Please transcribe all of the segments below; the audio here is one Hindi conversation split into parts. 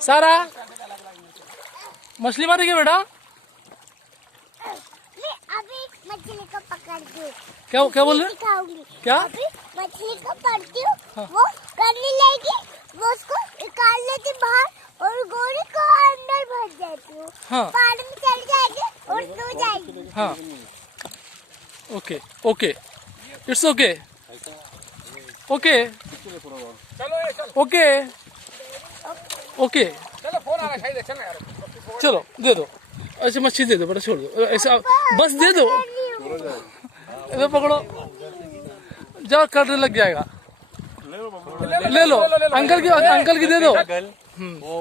सारा मछली मारेगी बेटा? मैं अभी मछली को पकड़ती हूँ। क्या क्या बोल रहे? सिखाऊंगी। क्या? अभी मछली को पकड़ती हूँ। हाँ। वो करने लगेगी, वो उसको निकाल लेती बाहर और गोली को अंदर भर देती हूँ। हाँ। पानी में चल जाएगी और सो जाएगी। हाँ okay okay it's okay okay okay okay चलो दे दो। अच्छा मच्छी दे दो बेटा, छोड़ दो ऐसा, बस दे दो। इधर पकड़ो, जाओ कटने लग जाएगा। ले लो अंकल की दे दो।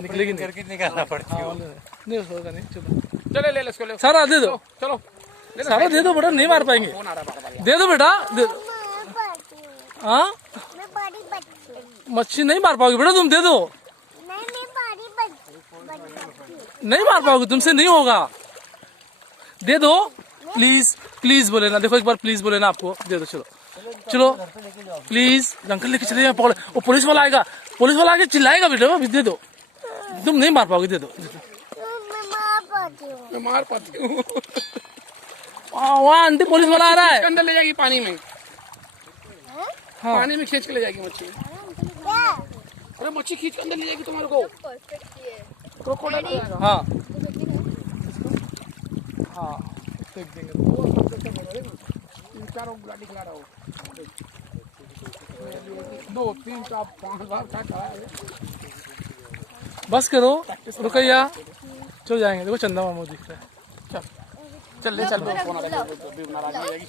निकलेगी नहीं, करके निकालना पड़ता है। नहीं होगा नहीं। चलो चलो ले लो इसको, ले सारा दे दो, चलो सारा दे दो बेटा, नहीं मार पाएंगे। दे दो बेटा दे दो। मैं पकड़ती हूँ। हाँ मैं बड़ी बच्ची हूँ। मच्छी नहीं मार पाओगे बेटा, तुम दे दो। नहीं, मैं बड़ी बच्ची हूँ। नहीं मार पाओगे, तुमसे नहीं होगा। दे दो प्लीज, प्लीज बोले ना, देखो एक बार प्लीज बोले ना, आपको दे दो। चलो चलो प्लीज, अंकल लेके चले जाए, पकड़े। वो पुलिस वाला आएगा, पुलिस वाला आके चिल्लाएगा बेटा, अभी दे दो। तुम नहीं मार पाओगे, दे दो। मैं मार पाती हूँ। मैं मार पाती हूँ। वहाँ आंटी पुलिस वाला आ रहा इसके है। अंदर ले जाएगी पानी में, हाँ पानी में खींच के ले जाएगी मच्छी। क्या? अरे मच्छी खींच के अंदर ले जाएगी तुम्हारे को। क्रोकोडाइल आ जाएगा। हाँ हाँ देख देंगे। 3-4 गुलाटी खिला रहा हो, 2 3 4 5 बार क्या करा है। बस करो, रुकैया, चल जाएंगे। देखो चंदा मामू दिख रहा है। चल ले चल, फोन आ रहा है, नाराज हो जाएगी।